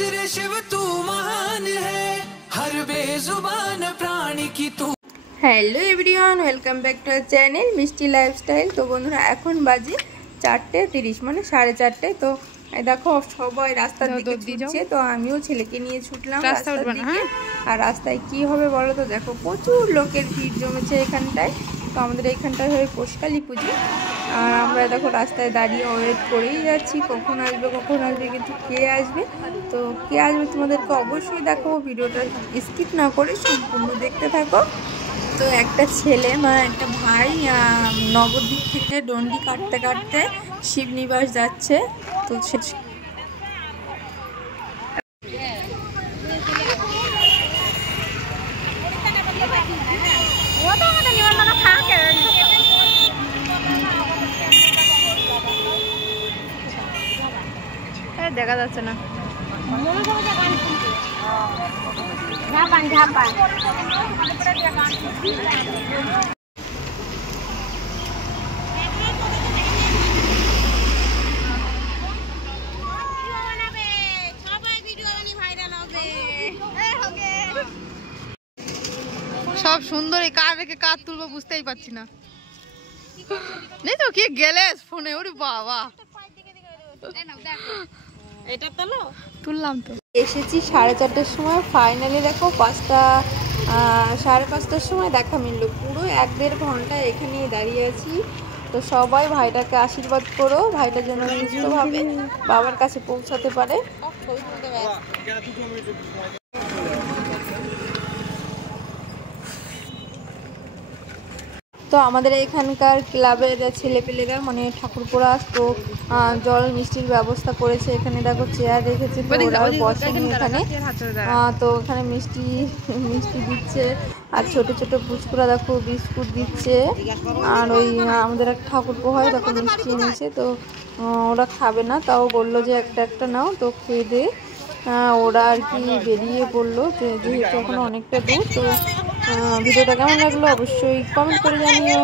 सिरे शिव तू महान है हर बेजुबान प्राणी की तू। Hello everyone, welcome back to our channel মিষ্টি লাইফস্টাইল। তো বন্ধুরা এখন বাজে 4:30 মানে 4:30। তো দেখো সবাই রাস্তার দিকে ছুটছে, তো আমিও ছেলেকে নিয়ে ছুটলাম রাস্তার দিকে। আর রাস্তায় কি হবে বলো তো, দেখো প্রচুর লোকের ভিড় জমেছে এখানটায়। তো আমাদের এখানটায় হয় পোষকালী পুজো, আর আমরা দেখো রাস্তায় দাঁড়িয়ে ওয়েট করেই যাচ্ছি কখন আসবে, কিন্তু কে আসবে। তো কে আসবে তোমাদেরকে অবশ্যই দেখো, ভিডিওটা স্কিপ না করে সম্পূর্ণ দেখতে থাকো। তো একটা ছেলে একটা ভাই নবদ্বীপ থেকে ডন্ডি কাটতে কাটতে শিবনিবাস যাচ্ছে। তো দেখা যাচ্ছে না। সব সুন্দর, কার রেখে কার তুলবো বুঝতেই পারছি না। নেই তো কি গেলে ফোনে, ওরে বাবা এটা তুললাম। তো এসেছি 4:30টার সময়, ফাইনালি দেখো 5:30টার সময় দেখা মিললো। পুরো 1-1.5 ঘন্টা এখানেই দাঁড়িয়ে আছি। তো সবাই ভাইটাকে আশীর্বাদ করো, ভাইটা যেন সুস্থভাবে বাবার কাছে পৌঁছাতে পারে। তো আমাদের এখানকার ক্লাবের ছেলেপেলেরা মানে ঠাকুরপোড়া তো জল মিষ্টির ব্যবস্থা করেছে। এখানে দেখো চেয়ার রেখেছে, তো ওরা বসেনি এখানে। তো এখানে মিষ্টি দিচ্ছে, আর ছোট ছোট পুচকুরা দেখো বিস্কুট দিচ্ছে। আর ওই আমাদের এক ঠাকুরপো হয় দেখো মিষ্টি এনেছে, তো ওরা খাবে না, তাও বললো যে একটা নাও, তো খেয়ে দে। ওরা আর কি বেরিয়ে পড়লো, যেহেতু এখন অনেকটা দূর। তো ভিডিওটা কেমন লাগলো অবশ্যই কমেন্ট করে জানিও।